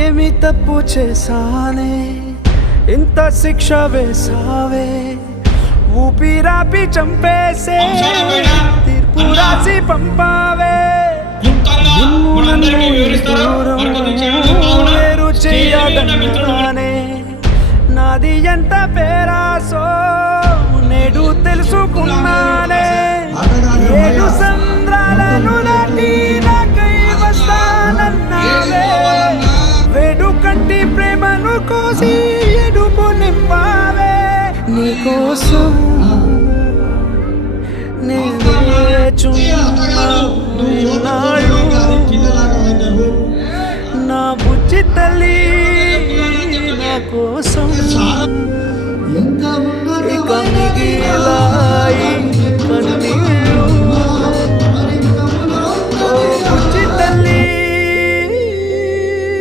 ఏమి తప్పు చేశానే ఇంత శిక్ష వేసావే ఊపిరాపి చంపేసే తీర్పు రాసి పంపావే వేరు చెయ్యగానే నాది ఎంత పేరాసో నేడు తెలుసుకున్నానే ఏడు సంద్రాలను దాటి నాకై వస్తానన్నావే వేడు కంటి ప్రేమను కోసి ఎడుపు నింపావే నీకోసం నా బుజ్జి తల్లి నా కోసం ఇక మిగిలాయి